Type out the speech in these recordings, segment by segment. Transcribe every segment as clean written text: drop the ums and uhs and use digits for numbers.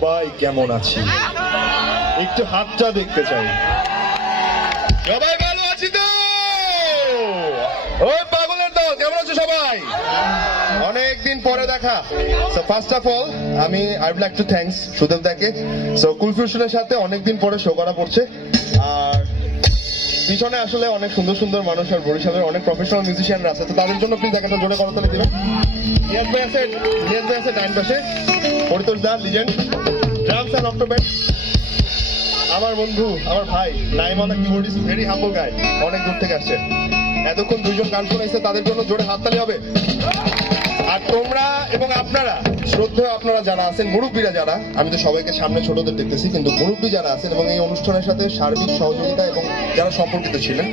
সবাই কেমন আছি একটু হাতটা দেখতে চাই। সবাই ভালো আছি তো? ওই পাগলের দল কেমন আছো সবাই? অনেকদিন পরে দেখা। সো ফার্স্ট অফ অল আমি I would like to thanks Sudeb দাকে। সো কুলফিউশনের সাথে অনেকদিন পরে শো করা পড়ছে, আর পিছনে আসলে অনেক সুন্দর সুন্দর মানুষ আর বরিশালের অনেক প্রফেশনাল মিউজিশিয়ানরা আছে, তো তাদের জন্য প্লিজ একটা জোরে করতালি দিবেন। নিয়াজ ভাই আছে ডান পাশে, পরিতোষ দা লিজেন্ড, ড্রামস এন্ড অক্টোবেট, আমার বন্ধু আমার ভাই নাইমান কিবোর্ডিস্ট, ভেরি হাম্বল গায়, অনেক দূর থেকে আসছে। এতক্ষণ দুইজন গান শোনাইছে, তাদের জন্য জোরে হাততালি হবে। আর তোমরা এবং আপনারা শ্রদ্ধেয় আপনারা যারা আছেন, মুরব্বীরা যারা, আমি তো সবাইকে সামনে ছোটদের দেখতেছি, কিন্তু মুরব্বী যারা আছেন এবং এই অনুষ্ঠানের সাথে সার্বিক সহযোগিতা এবং যারা সম্পর্কিত ছিলেন,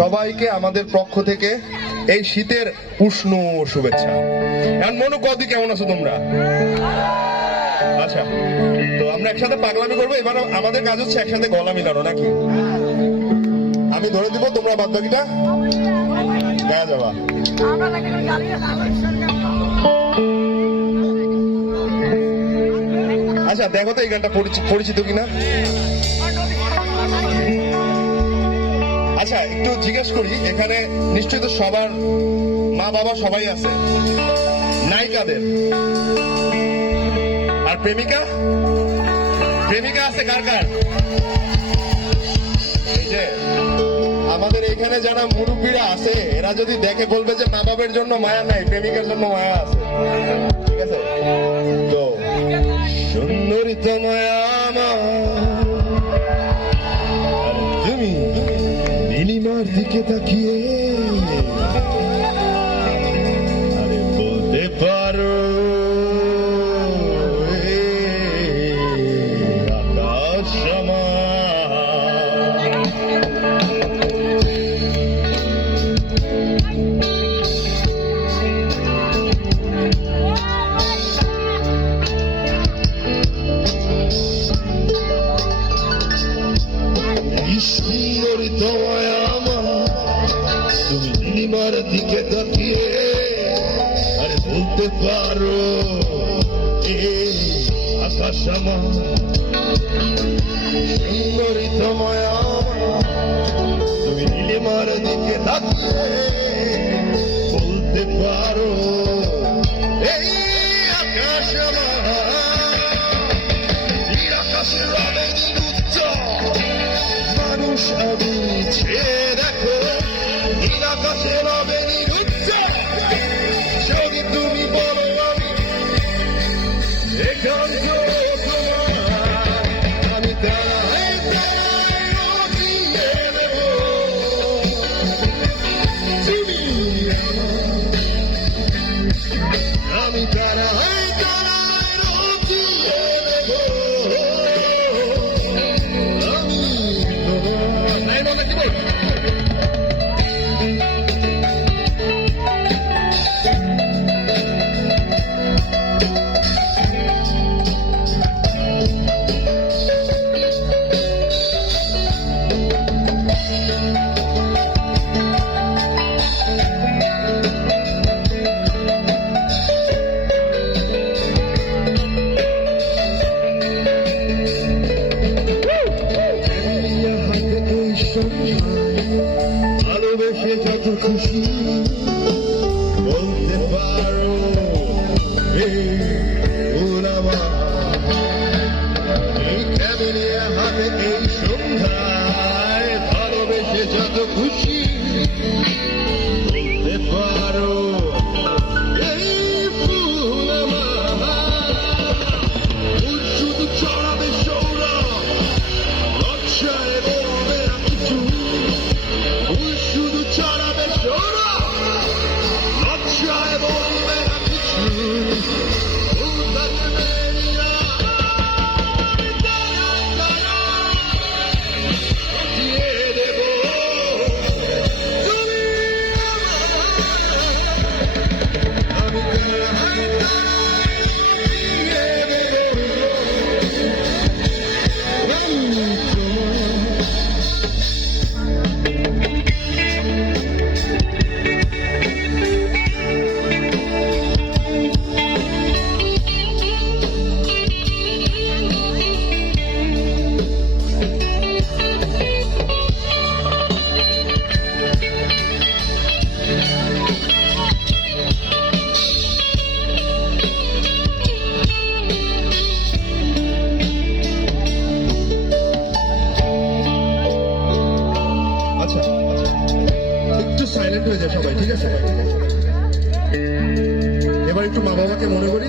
সবাইকে আমাদের পক্ষ থেকে এই শীতের উষ্ণ শুভেচ্ছা। এখন মনু কদি কেমন আছো তোমরা? আচ্ছা, তো আমরা একসাথে পাগলামি করবো। এবার আমাদের কাজ হচ্ছে একসাথে গলা মিলানো, নাকি? আমি ধরে দিব, তোমরা বাদ বাকিটা গায়ে যাবা। আচ্ছা দেখো তো এই গানটা পরিচিত কিনা। আচ্ছা একটু জিজ্ঞেস করি, এখানে নিশ্চয়ই তো সবার মা বাবা সবাই আছে, নায়িকাদের আর প্রেমিকা আছে কার কার? এই যে আমাদের এখানে যারা মুরব্বীরা আছে, এরা যদি দেখে বলবে যে মা বাবার জন্য মায়া নাই, প্রেমিকার জন্য মায়া আছে। ঠিক আছে, তো সুন্দরী তো মায়া আমার, তুমি নীলিমার দিকে তাকিয়ে আরে বলতে পারো আকাশ আমার। সুন্দরী তোমায় আমার, তুমি নীলিমার দিকে তাকিয়ে আরে বলতে পারো এই আকাশ আমার। সুন্দরী তোমায় আমার, তুমি নীলিমার দিকে তাকিয়ে বলতে পারো এই আকাশ আমার। আকাশের আবেদন উচ্চ মানুষ আমি ছেড়ে দেখো, নীল আকাশের হবে নিরুচ্চ, যদি তুমি বলো আমি একান্ত তোমার, আমি তারায় তারায় দিয়ে দেব, তুমি আমি তারায় তারায় দিয়ে দেব। ভালোবেসে যত খুশি বলতে পারো এই ক্যামেরিয়া হাতে এই সন্ধ্যায়, ভালোবেসে যত খুশি বলতে পারো এই ফুল আমার। শুধু চড়াবে সৌরভ, লজ্জায় বলবে কিছু, শুধু ছড়াবে সৌরভ। একটু সাইলেন্ট হয়ে যায় সবাই, ঠিক আছে? এবার একটু মা বাবাকে মনে করি।